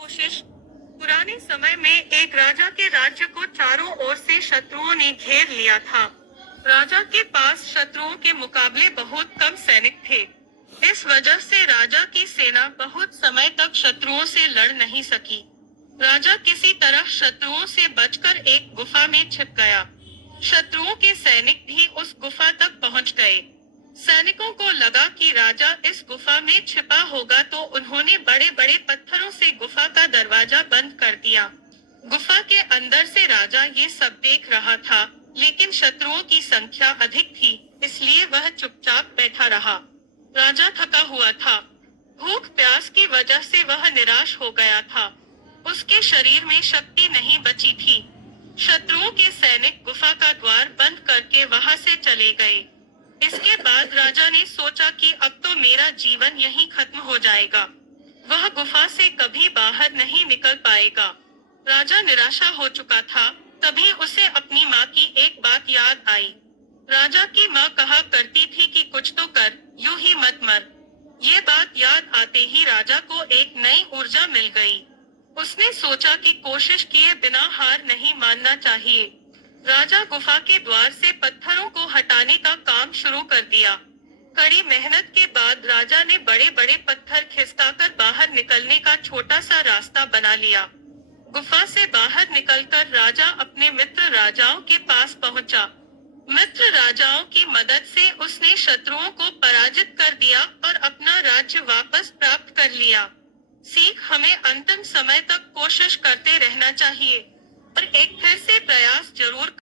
कोशिश। पुराने समय में एक राजा के राज्य को चारों ओर से शत्रुओं ने घेर लिया था। राजा के पास शत्रुओं के मुकाबले बहुत कम सैनिक थे। इस वजह से राजा की सेना बहुत समय तक शत्रुओं से लड़ नहीं सकी। राजा किसी तरह शत्रुओं से बचकर एक गुफा में छिप गया। शत्रुओं के सैनिक भी उस गुफा तक पहुंच गए। सैनिकों को लगा कि राजा इस गुफा में छिपा होगा, तो उन्होंने बड़े बड़े पत्थरों से गुफा का दरवाजा बंद कर दिया। गुफा के अंदर से राजा ये सब देख रहा था, लेकिन शत्रुओं की संख्या अधिक थी, इसलिए वह चुपचाप बैठा रहा। राजा थका हुआ था। भूख प्यास की वजह से वह निराश हो गया था। उसके शरीर में शक्ति नहीं बची थी। शत्रुओं के सैनिक गुफा का द्वार बंद करके वहां से चले गए। इसके बाद राजा ने सोचा कि अब तो मेरा जीवन यहीं खत्म हो जाएगा। वह गुफा से कभी बाहर नहीं निकल पाएगा। राजा निराशा हो चुका था। तभी उसे अपनी माँ की एक बात याद आई। राजा की माँ कहा करती थी कि कुछ तो कर, यूं ही मत मर। ये बात याद आते ही राजा को एक नई ऊर्जा मिल गई। उसने सोचा कि कोशिश किए बिना हार नहीं मानना चाहिए। राजा गुफा के द्वार से पत्थरों को हटाने का काम शुरू कर दिया। कड़ी मेहनत के बाद राजा ने बड़े बड़े पत्थर खिसकाकर बाहर निकलने का छोटा सा रास्ता बना लिया। गुफा से बाहर निकलकर राजा अपने मित्र राजाओं के पास पहुंचा। मित्र राजाओं की मदद से उसने शत्रुओं को पराजित कर दिया और अपना राज्य वापस प्राप्त कर लिया। सीख, हमें अंतिम समय तक कोशिश करते रहना चाहिए और एक फिर से प्रयास जरूर